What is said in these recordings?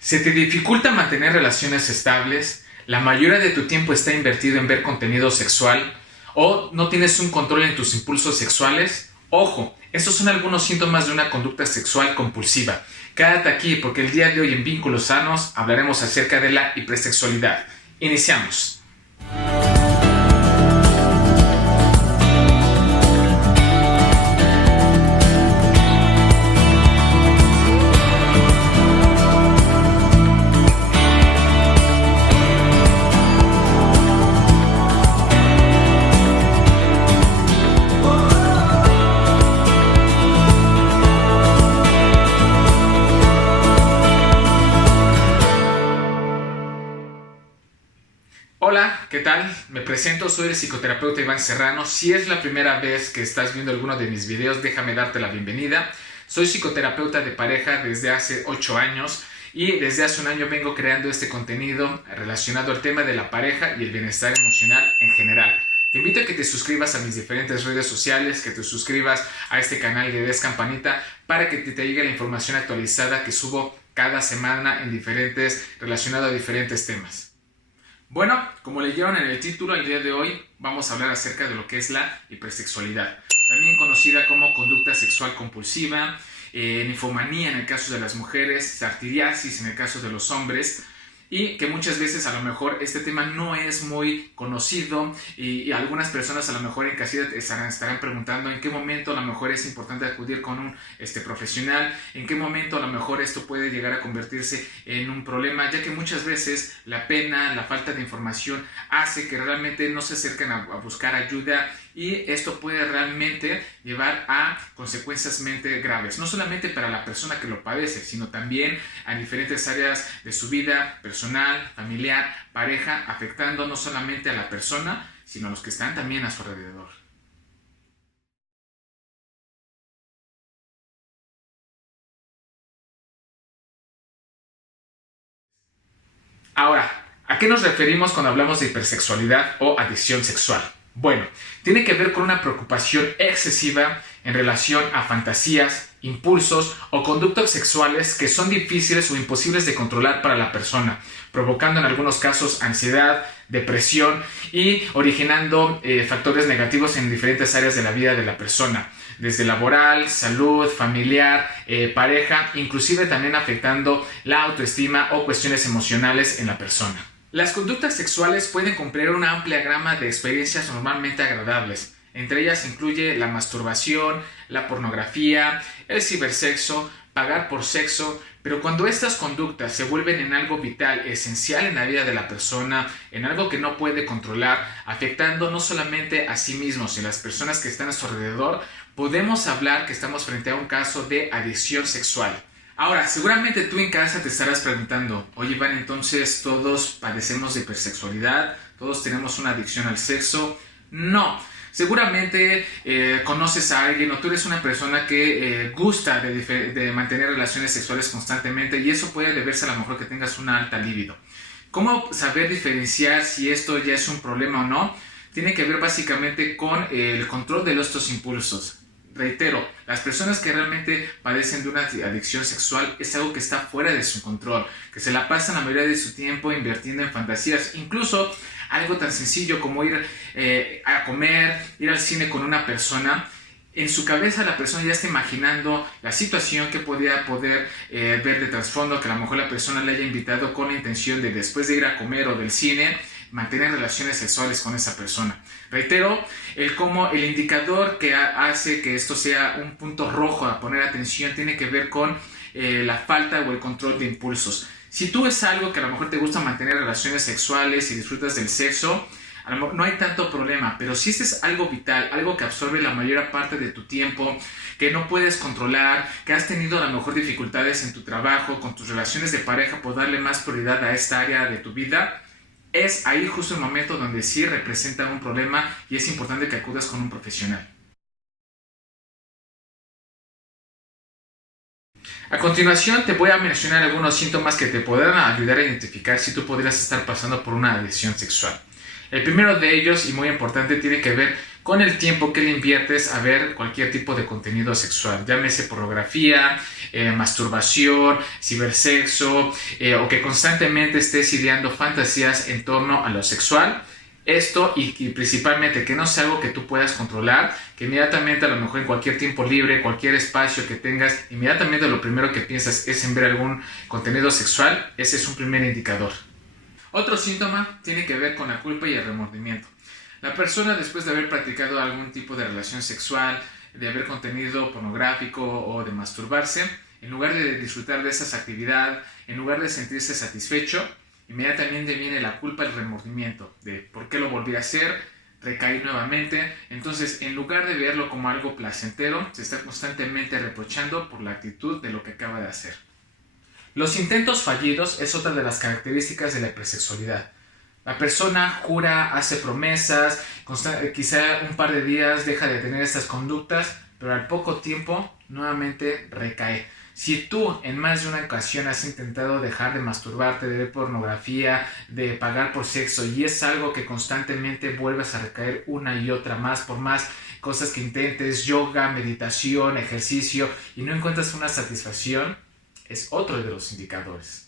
¿Se te dificulta mantener relaciones estables? ¿La mayoría de tu tiempo está invertido en ver contenido sexual? ¿O no tienes un control en tus impulsos sexuales? Ojo, estos son algunos síntomas de una conducta sexual compulsiva. Quédate aquí porque el día de hoy en Vínculos Sanos hablaremos acerca de la hipersexualidad. Iniciamos. Hola, ¿qué tal? Me presento, soy el psicoterapeuta Iván Serrano. Si es la primera vez que estás viendo alguno de mis videos, déjame darte la bienvenida. Soy psicoterapeuta de pareja desde hace 8 años y desde hace un año vengo creando este contenido relacionado al tema de la pareja y el bienestar emocional en general. Te invito a que te suscribas a mis diferentes redes sociales, que te suscribas a este canal y le des campanita para que te llegue la información actualizada que subo cada semana relacionado a diferentes temas. Bueno, como leyeron en el título, el día de hoy vamos a hablar acerca de lo que es la hipersexualidad, también conocida como conducta sexual compulsiva, ninfomanía en el caso de las mujeres, sartiriasis en el caso de los hombres, y que muchas veces a lo mejor este tema no es muy conocido y algunas personas a lo mejor en casita estarán preguntando en qué momento a lo mejor es importante acudir con un profesional, en qué momento a lo mejor esto puede llegar a convertirse en un problema, ya que muchas veces la pena, la falta de información hace que realmente no se acerquen a buscar ayuda y esto puede realmente llevar a consecuencias graves, no solamente para la persona que lo padece, sino también a diferentes áreas de su vida personal, familiar, pareja, afectando no solamente a la persona, sino a los que están también a su alrededor. Ahora, ¿a qué nos referimos cuando hablamos de hipersexualidad o adicción sexual? Bueno, tiene que ver con una preocupación excesiva en relación a fantasías, impulsos o conductas sexuales que son difíciles o imposibles de controlar para la persona, provocando en algunos casos ansiedad, depresión y originando factores negativos en diferentes áreas de la vida de la persona, desde laboral, salud, familiar, pareja, inclusive también afectando la autoestima o cuestiones emocionales en la persona. Las conductas sexuales pueden cumplir una amplia gama de experiencias normalmente agradables. Entre ellas incluye la masturbación, la pornografía, el cibersexo, pagar por sexo, pero cuando estas conductas se vuelven en algo vital, esencial en la vida de la persona, en algo que no puede controlar, afectando no solamente a sí mismos y a las personas que están a su alrededor, podemos hablar que estamos frente a un caso de adicción sexual. Ahora, seguramente tú en casa te estarás preguntando, oye Iván, entonces todos padecemos de hipersexualidad, todos tenemos una adicción al sexo. No, seguramente conoces a alguien o tú eres una persona que gusta de mantener relaciones sexuales constantemente y eso puede deberse a lo mejor que tengas una alta libido. ¿Cómo saber diferenciar si esto ya es un problema o no? Tiene que ver básicamente con el control de nuestros impulsos. Reitero, las personas que realmente padecen de una adicción sexual es algo que está fuera de su control, que se la pasan la mayoría de su tiempo invirtiendo en fantasías, incluso algo tan sencillo como ir a comer, ir al cine con una persona. En su cabeza la persona ya está imaginando la situación que podría poder ver de trasfondo, que a lo mejor la persona le haya invitado con la intención de después de ir a comer o del cine, mantener relaciones sexuales con esa persona. Reitero, el indicador que hace que esto sea un punto rojo a poner atención tiene que ver con la falta o el control de impulsos. Si tú es algo que a lo mejor te gusta mantener relaciones sexuales y disfrutas del sexo, a lo mejor no hay tanto problema, pero si este es algo vital, algo que absorbe la mayor parte de tu tiempo, que no puedes controlar, que has tenido a lo mejor dificultades en tu trabajo, con tus relaciones de pareja, por darle más prioridad a esta área de tu vida, es ahí justo el momento donde sí representa un problema y es importante que acudas con un profesional. A continuación te voy a mencionar algunos síntomas que te podrán ayudar a identificar si tú podrías estar pasando por una adicción sexual. El primero de ellos, y muy importante, tiene que ver con el tiempo que le inviertes a ver cualquier tipo de contenido sexual, llámese pornografía, masturbación, cibersexo, o que constantemente estés ideando fantasías en torno a lo sexual. Esto y principalmente que no sea algo que tú puedas controlar, que inmediatamente a lo mejor en cualquier tiempo libre, cualquier espacio que tengas, inmediatamente lo primero que piensas es en ver algún contenido sexual. Ese es un primer indicador. Otro síntoma tiene que ver con la culpa y el remordimiento. La persona, después de haber practicado algún tipo de relación sexual, de haber contenido pornográfico o de masturbarse, en lugar de disfrutar de esas actividades, en lugar de sentirse satisfecho, inmediatamente viene la culpa, el remordimiento de por qué lo volví a hacer, recaí nuevamente. Entonces, en lugar de verlo como algo placentero, se está constantemente reprochando por la actitud de lo que acaba de hacer. Los intentos fallidos es otra de las características de la hipersexualidad. La persona jura, hace promesas, quizá un par de días deja de tener estas conductas, pero al poco tiempo nuevamente recae. Si tú en más de una ocasión has intentado dejar de masturbarte, de ver pornografía, de pagar por sexo y es algo que constantemente vuelves a recaer una y otra más, por más cosas que intentes, yoga, meditación, ejercicio y no encuentras una satisfacción, es otro de los indicadores.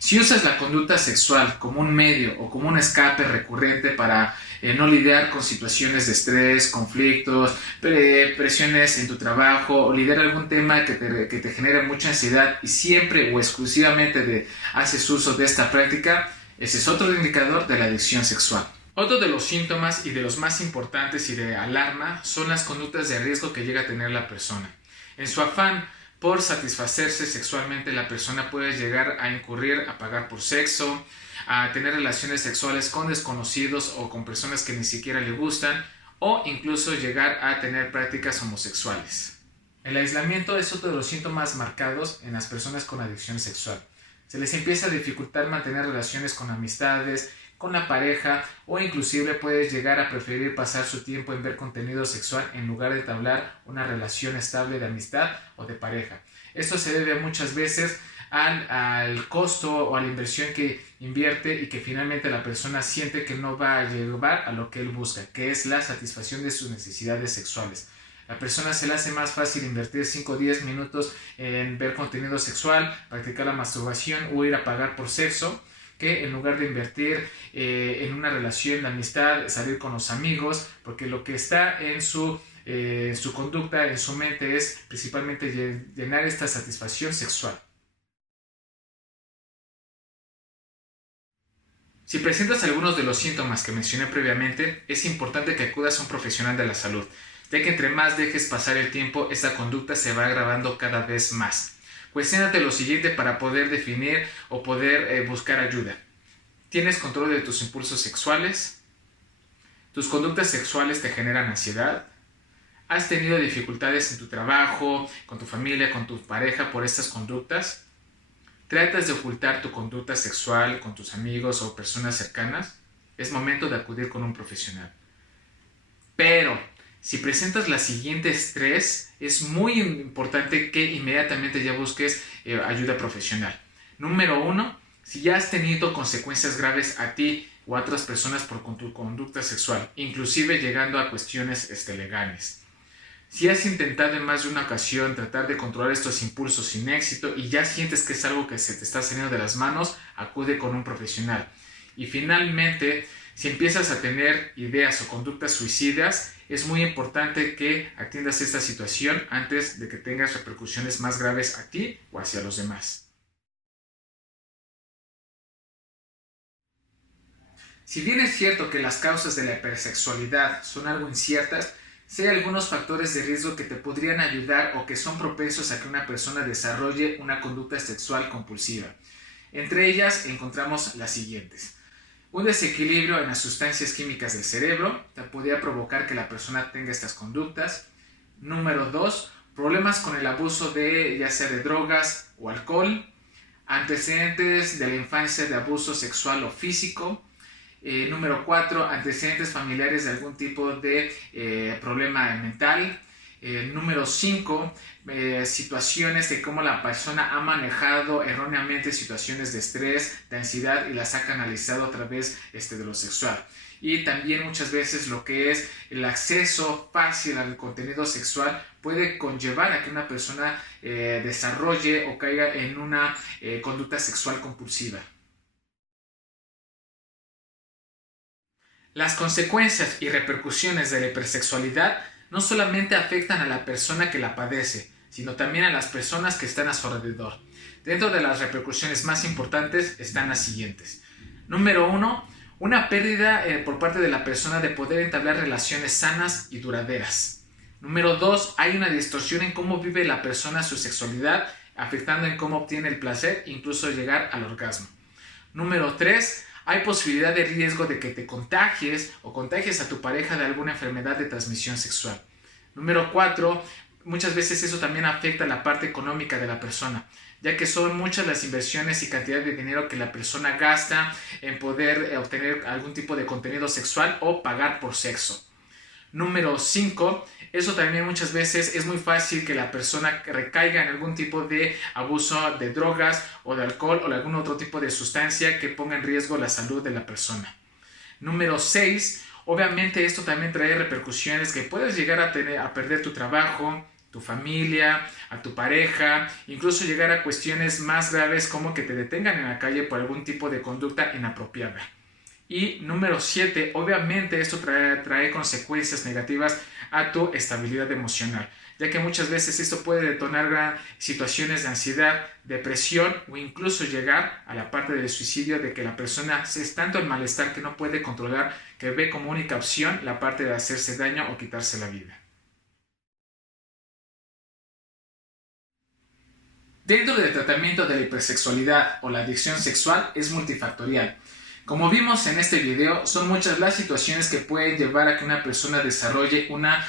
Si usas la conducta sexual como un medio o como un escape recurrente para no lidiar con situaciones de estrés, conflictos, presiones en tu trabajo o lidiar algún tema que te genere mucha ansiedad y siempre o exclusivamente haces uso de esta práctica, ese es otro indicador de la adicción sexual. Otro de los síntomas y de los más importantes y de alarma son las conductas de riesgo que llega a tener la persona. En su afán por satisfacerse sexualmente, la persona puede llegar a incurrir a pagar por sexo, a tener relaciones sexuales con desconocidos o con personas que ni siquiera le gustan, o incluso llegar a tener prácticas homosexuales. El aislamiento es otro de los síntomas marcados en las personas con adicción sexual. Se les empieza a dificultar mantener relaciones con amistades, con la pareja, o inclusive puedes llegar a preferir pasar su tiempo en ver contenido sexual en lugar de entablar una relación estable de amistad o de pareja. Esto se debe muchas veces al costo o a la inversión que invierte y que finalmente la persona siente que no va a llevar a lo que él busca, que es la satisfacción de sus necesidades sexuales. La persona se le hace más fácil invertir 5 o 10 minutos en ver contenido sexual, practicar la masturbación o ir a pagar por sexo, que en lugar de invertir en una relación de amistad, salir con los amigos, porque lo que está en su conducta, en su mente, es principalmente llenar esta satisfacción sexual. Si presentas algunos de los síntomas que mencioné previamente, es importante que acudas a un profesional de la salud, ya que entre más dejes pasar el tiempo, esta conducta se va agravando cada vez más. Cuestiónate lo siguiente para poder definir o poder buscar ayuda. ¿Tienes control de tus impulsos sexuales? ¿Tus conductas sexuales te generan ansiedad? ¿Has tenido dificultades en tu trabajo, con tu familia, con tu pareja por estas conductas? ¿Tratas de ocultar tu conducta sexual con tus amigos o personas cercanas? Es momento de acudir con un profesional. Pero si presentas las siguientes tres, es muy importante que inmediatamente ya busques ayuda profesional. Número 1, si ya has tenido consecuencias graves a ti o a otras personas por tu conducta sexual, inclusive llegando a cuestiones legales. Si has intentado en más de una ocasión tratar de controlar estos impulsos sin éxito y ya sientes que es algo que se te está saliendo de las manos, acude con un profesional. Y finalmente, si empiezas a tener ideas o conductas suicidas, es muy importante que atiendas esta situación antes de que tengas repercusiones más graves a ti o hacia los demás. Si bien es cierto que las causas de la hipersexualidad son algo inciertas, sí hay algunos factores de riesgo que te podrían ayudar o que son propensos a que una persona desarrolle una conducta sexual compulsiva. Entre ellas encontramos las siguientes. Un desequilibrio en las sustancias químicas del cerebro te podría provocar que la persona tenga estas conductas. Número 2, problemas con el abuso de ya sea de drogas o alcohol. Antecedentes de la infancia de abuso sexual o físico. Número 4, antecedentes familiares de algún tipo de problema mental. Número 5, situaciones de cómo la persona ha manejado erróneamente situaciones de estrés, de ansiedad y las ha canalizado a través de lo sexual. Y también muchas veces lo que es el acceso fácil al contenido sexual puede conllevar a que una persona desarrolle o caiga en una conducta sexual compulsiva. Las consecuencias y repercusiones de la hipersexualidad no solamente afectan a la persona que la padece, sino también a las personas que están a su alrededor. Dentro de las repercusiones más importantes están las siguientes. Número 1, una pérdida por parte de la persona de poder entablar relaciones sanas y duraderas. Número 2, hay una distorsión en cómo vive la persona su sexualidad, afectando en cómo obtiene el placer, incluso llegar al orgasmo. Número 3, hay posibilidad de riesgo de que te contagies o contagies a tu pareja de alguna enfermedad de transmisión sexual. Número 4, muchas veces eso también afecta la parte económica de la persona, ya que son muchas las inversiones y cantidad de dinero que la persona gasta en poder obtener algún tipo de contenido sexual o pagar por sexo. Número 5, eso también muchas veces es muy fácil que la persona recaiga en algún tipo de abuso de drogas o de alcohol o de algún otro tipo de sustancia que ponga en riesgo la salud de la persona. Número 6, obviamente esto también trae repercusiones que puedes llegar a perder tu trabajo, tu familia, a tu pareja, incluso llegar a cuestiones más graves como que te detengan en la calle por algún tipo de conducta inapropiada. Y número 7, obviamente esto trae consecuencias negativas a tu estabilidad emocional, ya que muchas veces esto puede detonar situaciones de ansiedad, depresión o incluso llegar a la parte del suicidio, de que la persona es tanto el malestar que no puede controlar, que ve como única opción la parte de hacerse daño o quitarse la vida. Dentro del tratamiento de la hipersexualidad o la adicción sexual es multifactorial. Como vimos en este video, son muchas las situaciones que pueden llevar a que una persona desarrolle una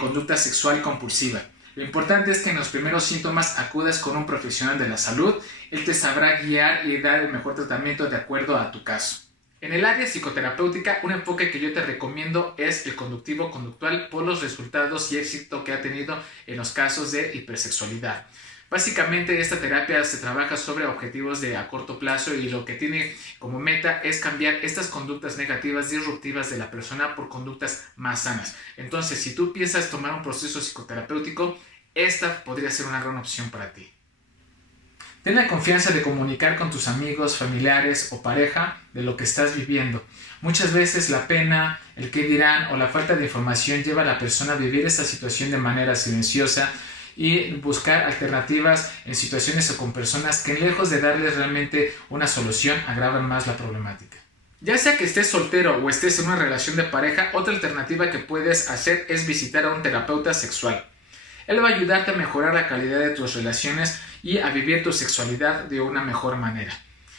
conducta sexual compulsiva. Lo importante es que en los primeros síntomas acudas con un profesional de la salud. Él te sabrá guiar y dar el mejor tratamiento de acuerdo a tu caso. En el área psicoterapéutica, un enfoque que yo te recomiendo es el conductivo-conductual por los resultados y éxito que ha tenido en los casos de hipersexualidad. Básicamente esta terapia se trabaja sobre objetivos a corto plazo y lo que tiene como meta es cambiar estas conductas negativas, disruptivas de la persona por conductas más sanas. Entonces, si tú piensas tomar un proceso psicoterapéutico, esta podría ser una gran opción para ti. Ten la confianza de comunicar con tus amigos, familiares o pareja de lo que estás viviendo. Muchas veces la pena, el qué dirán o la falta de información lleva a la persona a vivir esta situación de manera silenciosa y buscar alternativas en situaciones o con personas que lejos de darles realmente una solución agravan más la problemática. Ya sea que estés soltero o estés en una relación de pareja, otra alternativa que puedes hacer es visitar a un terapeuta sexual. Él va a ayudarte a mejorar la calidad de tus relaciones y a vivir tu sexualidad de una mejor manera.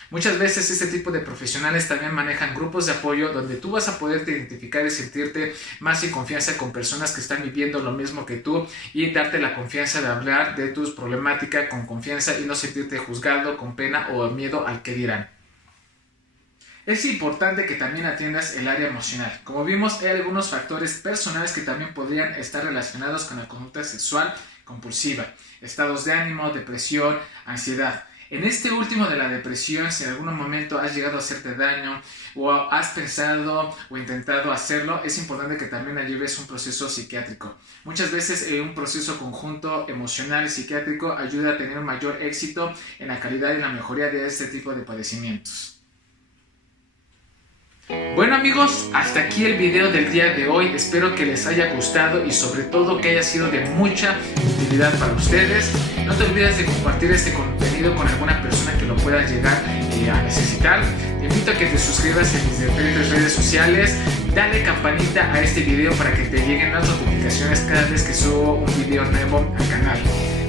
Muchas veces este tipo de profesionales también manejan grupos de apoyo donde tú vas a poderte identificar y sentirte más en confianza con personas que están viviendo lo mismo que tú y darte la confianza de hablar de tus problemáticas con confianza y no sentirte juzgado con pena o miedo al que dirán. Es importante que también atiendas el área emocional. Como vimos, hay algunos factores personales que también podrían estar relacionados con la conducta sexual compulsiva. Estados de ánimo, depresión, ansiedad. En este último de la depresión, si en algún momento has llegado a hacerte daño o has pensado o intentado hacerlo, es importante que también lleves un proceso psiquiátrico. Muchas veces un proceso conjunto emocional y psiquiátrico ayuda a tener un mayor éxito en la calidad y la mejoría de este tipo de padecimientos. Bueno amigos, hasta aquí el video del día de hoy. Espero que les haya gustado y sobre todo que haya sido de mucha utilidad para ustedes. No te olvides de compartir este contenido con alguna persona que lo pueda llegar a necesitar. Te invito a que te suscribas en mis diferentes redes sociales. Dale campanita a este video para que te lleguen las notificaciones cada vez que subo un video nuevo al canal.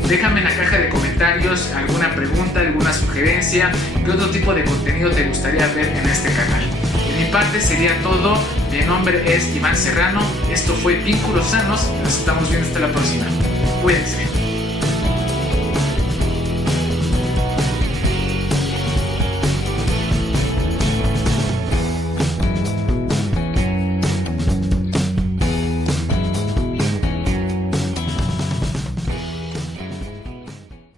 Déjame en la caja de comentarios alguna pregunta, alguna sugerencia, qué otro tipo de contenido te gustaría ver en este canal. De mi parte sería todo. Mi nombre es Iván Serrano. Esto fue Vínculos Sanos. Nos estamos viendo hasta la próxima. Cuídense.